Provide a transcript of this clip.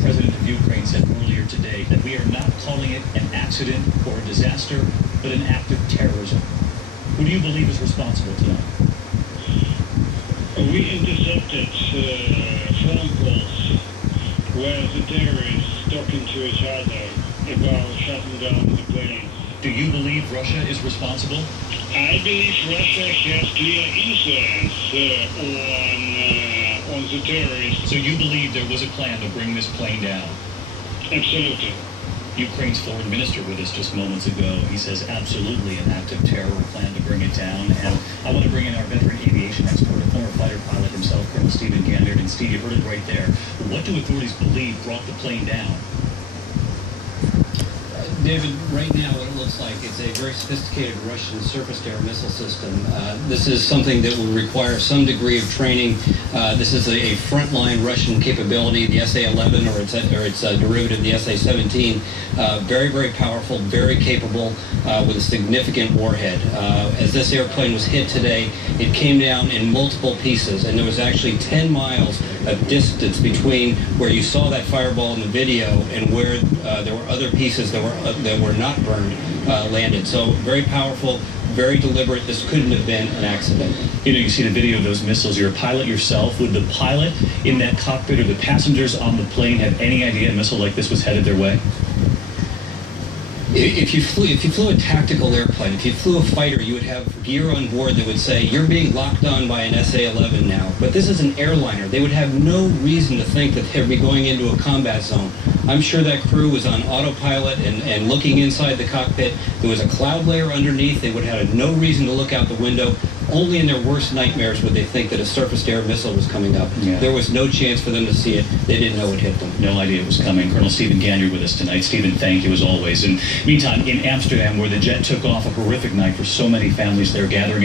President of Ukraine said earlier today that we are not calling it an accident or a disaster, but an act of terrorism. Who do you believe is responsible tonight? We intercepted phone calls where the terrorists talking to each other about shutting down the plane. Do you believe Russia is responsible? I believe Russia has clear influence on the terrorists. So you believe there was a plan to bring this plane down? Absolutely. Ukraine's foreign minister with us just moments ago. He says absolutely an act of terror, a plan to bring it down. And I want to bring in our veteran aviation expert, a former fighter pilot himself, Colonel Stephen Gandard. And Steve, you heard it right there. What do authorities believe brought the plane down? David, right now what it looks like is a very sophisticated Russian surface-to-air missile system. This is something that will require some degree of training. This is a frontline Russian capability, the SA-11 or its derivative, the SA-17. Very, very powerful, very capable, with a significant warhead. As this airplane was hit today, it came down in multiple pieces, and there was actually 10 miles of distance between where you saw that fireball in the video and where there were other pieces that were not burned landed. So very powerful, very deliberate. This couldn't have been an accident. You know, you see the video of those missiles. You're a pilot yourself. Would the pilot in that cockpit or the passengers on the plane have any idea a missile like this was headed their way? If you flew a tactical airplane, if you flew a fighter, you would have gear on board that would say, you're being locked on by an SA-11 now. But this is an airliner. They would have no reason to think that they'd be going into a combat zone. I'm sure that crew was on autopilot and looking inside the cockpit. There was a cloud layer underneath. They would have had no reason to look out the window. Only in their worst nightmares would they think that a surface-to-air missile was coming up. Yeah. There was no chance for them to see it. They didn't know it hit them. No idea it was coming. Colonel Stephen Gandard with us tonight. Stephen, thank you as always. And meantime, in Amsterdam, where the jet took off, a horrific night for so many families there gathering at